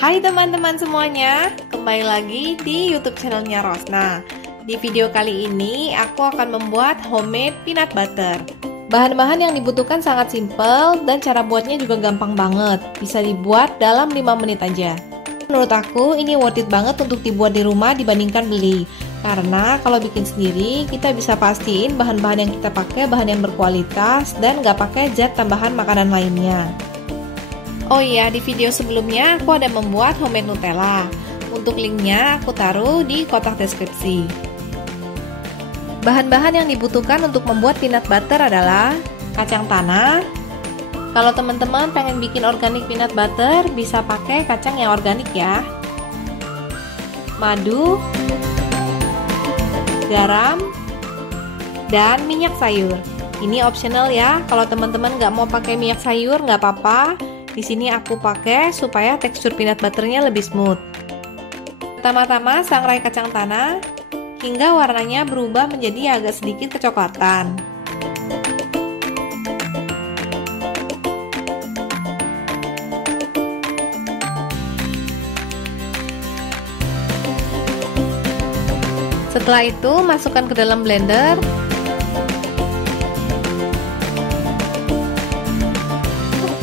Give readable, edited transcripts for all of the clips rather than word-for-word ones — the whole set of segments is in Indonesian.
Hai teman-teman semuanya, kembali lagi di YouTube channelnya Rosna. Di video kali ini aku akan membuat homemade peanut butter. Bahan-bahan yang dibutuhkan sangat simpel dan cara buatnya juga gampang banget. Bisa dibuat dalam 5 menit aja. Menurut aku ini worth it banget untuk dibuat di rumah dibandingkan beli. Karena kalau bikin sendiri kita bisa pastiin bahan-bahan yang kita pakai bahan yang berkualitas dan gak pakai zat tambahan makanan lainnya. Oh iya, di video sebelumnya aku ada membuat homemade Nutella. Untuk linknya aku taruh di kotak deskripsi. Bahan-bahan yang dibutuhkan untuk membuat peanut butter adalah kacang tanah. Kalau teman-teman pengen bikin organik peanut butter, bisa pakai kacang yang organik ya. Madu, garam, dan minyak sayur. Ini optional ya. Kalau teman-teman nggak mau pakai minyak sayur, nggak apa-apa. Di sini aku pakai supaya tekstur peanut butternya lebih smooth. Pertama-tama sangrai kacang tanah hingga warnanya berubah menjadi agak sedikit kecoklatan. Setelah itu masukkan ke dalam blender.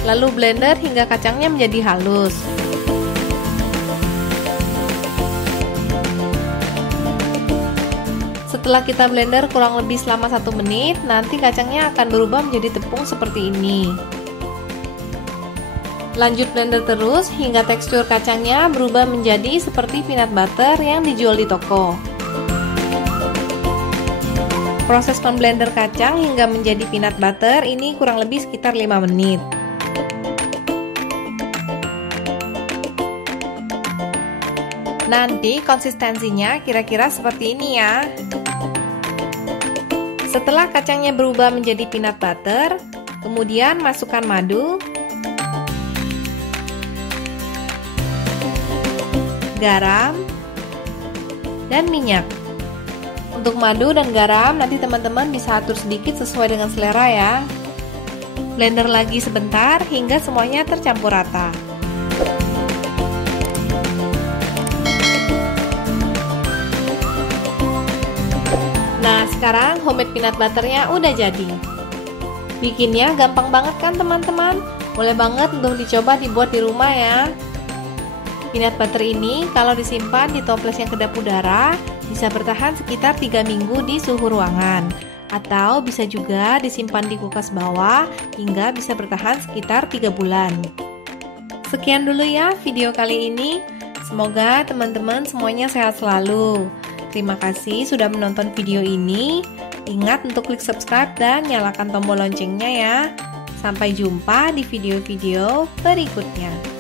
Lalu blender hingga kacangnya menjadi halus. Setelah kita blender kurang lebih selama 1 menit, nanti kacangnya akan berubah menjadi tepung seperti ini. Lanjut blender terus hingga tekstur kacangnya berubah menjadi seperti peanut butter yang dijual di toko. Proses memblender kacang hingga menjadi peanut butter ini kurang lebih sekitar 5 menit. Nanti konsistensinya kira-kira seperti ini ya. Setelah kacangnya berubah menjadi peanut butter, kemudian masukkan madu, garam, dan minyak. Untuk madu dan garam nanti teman-teman bisa atur sedikit sesuai dengan selera ya. Blender lagi sebentar hingga semuanya tercampur rata. Nah, sekarang homemade peanut butternya udah jadi. Bikinnya gampang banget kan teman-teman? Boleh banget untuk dicoba dibuat di rumah ya. Peanut butter ini kalau disimpan di toples yang kedap udara bisa bertahan sekitar 3 minggu di suhu ruangan. Atau bisa juga disimpan di kulkas bawah hingga bisa bertahan sekitar 3 bulan. Sekian dulu ya video kali ini. Semoga teman-teman semuanya sehat selalu. Terima kasih sudah menonton video ini. Ingat untuk klik subscribe dan nyalakan tombol loncengnya ya. Sampai jumpa di video-video berikutnya.